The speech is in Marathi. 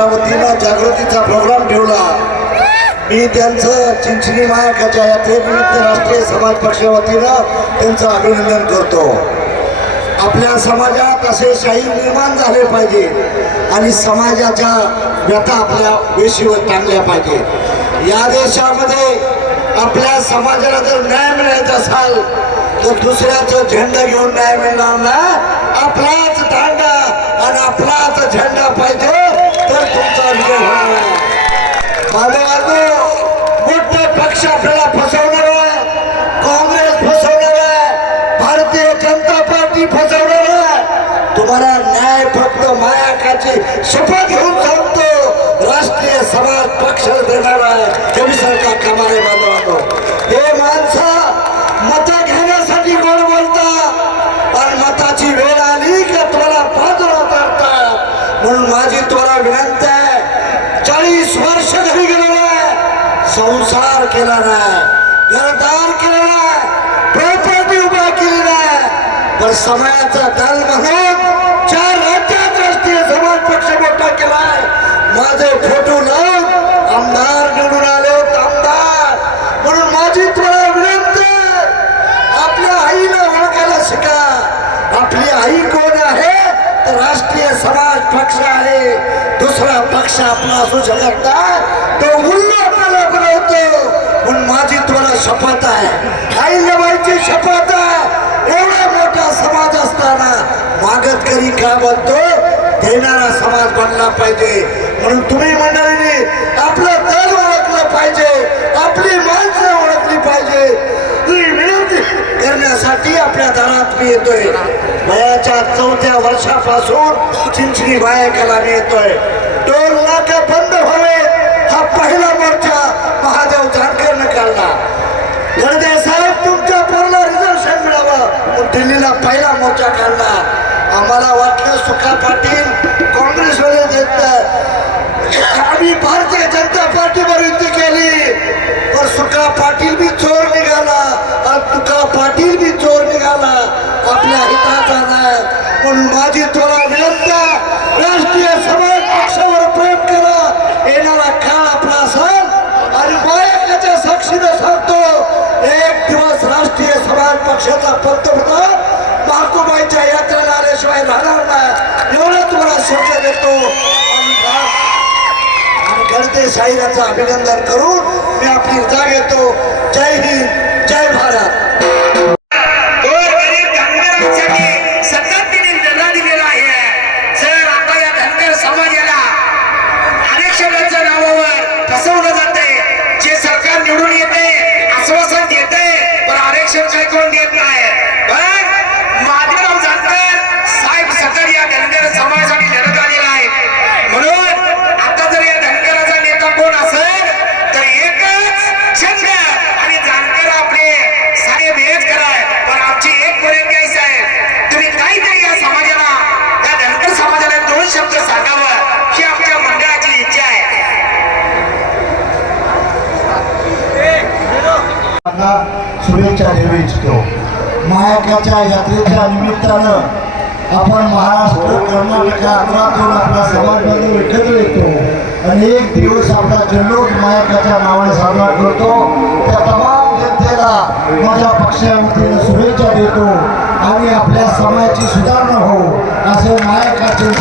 समाजाच्या वतीनं जागृतीचा प्रोग्राम ठेवला. मी त्यांचं चिंचणी मायकाच्या यात्रेनिमित्त राष्ट्रीय समाज पक्षा वतीनं त्यांचं अभिनंदन करतो. आपल्या समाजात असे शाही निर्माण झाले पाहिजे आणि समाजाच्या व्यथा आपल्या वेशीवर टांगल्या पाहिजे. या देशामध्ये आपल्या समाजाला जर न्याय मिळायचा असाल तर दुसऱ्याचं झेंडा घेऊन न्याय मिळणार ना आपलाच दांडा आणि आपलाच झेंडा पाहिजे तर तुमचा विजय होणार आहे. बाजू मोठे पक्ष आपल्याला फसवणार आहे काँग्रेस फसवणार आहे भारतीय जनता पार्टी फसवणार बरा न्याय फक्त मायाकाची शपथ घेऊन सांगतो. राष्ट्रीय समाज पक्ष देणार आहे कवी सरकार कमारे बांधवांनो हे माणसं मत घेण्यासाठी कोण बोलता आणि मताची वेळ आली का तुम्हाला बाजूला करतात म्हणून माझी तुम्हाला विनंती आहे चाळीस वर्ष घरी गेलेलं आहे संसार केला नाही घरदार केला नाही प्रॉपर्टी उभा केली नाही पण समयाचा दल म्हणून चार राज्यात राष्ट्रीय समाज पक्ष मोठा केलाय माझे फोटो लावून आमदार निवडून आले आमदार म्हणून माझी तुम्हाला विनंती आहे, आपल्या आईला ओळखायला शिका आपली आई कोण आहे तर राष्ट्रीय समाज पक्ष आहे. दुसरा पक्ष आपला असू शकत नाही. तो उल्लू आपल्याला बनवतो पण माझी तुम्हाला शपथ आहे. आई शपथ आहे. एवढा मोठा समाज असताना मागत करी का बनतो देणारा समाज बनला पाहिजे. म्हणून तुम्ही मंडळीने आपलं दल ओळखलं पाहिजे. आपली माणसं ओळखली पाहिजे. ही विनंती करण्यासाठी आपल्या दारात मी येतोय. वर्षापासून चिंचणी बायकाला मिळतोय. येतोय टोल नाका बंद व्हावे हा पहिला मोर्चा महादेव जानकरने काढला. गडदे साहेब तुमच्या पोरला रिझर्वेशन मिळावं. दिल्लीला पहिला मोर्चा काढला. आम्हाला वाटलं सुखा पाटील काँग्रेसवाले देत नाही. आम्ही भारतीय जनता पार्टीवर युती केली पण सुका पाटील बी चोर निघाला आणि तुका पाटील बी चोर निघाला आपल्या हिताचा नाही म्हणून माझी थोडा राष्ट्रीय समाज पक्षावर प्रेम केला येणारा काळ आपला असेल आणि बायकाच्या साक्षीने सांगतो एक दिवस राष्ट्रीय समाज पक्षाचा पंतप्रधान मातुबाईच्या यात्रेला आल्याशिवाय राहणार नाही. एवढं तुम्हाला शब्द देतो. आणि भा- आणि गणते शाहिराचं अभिनंदन करून मी आपली जाग येतो. जय हिंद जय भारत. आरक्षण घेत नाही. पण माधवराव जानकर साहेब सतत या धनगर समाजासाठी लढत आलेला आहे. म्हणून आता जर या धनगराचा नेता कोण असेल तर एकच छंद आणि जानकर आपले साहेब हेच कराय पण आमची एक पर्यंत आहे. साहेब तुम्ही काहीतरी या समाजाला या धनगर समाजाला दोन शब्द सांगावं ही आमच्या मंडळाची इच्छा आहे. आता शुभेच्छा देऊ इच्छितो. महाराष्ट्राच्या यात्रेच्या निमित्तानं आपण महाराष्ट्र कर्नाटक आंध्रातून आपला समाजमध्ये बांधव एकत्र येतो. आणि एक दिवस आपला जल्लोष मायकाच्या नावाने साजरा करतो. त्या तमाम जनतेला माझ्या पक्षावतीनं शुभेच्छा देतो. आणि आपल्या समाजाची सुधारणा हो असे नायकाच्या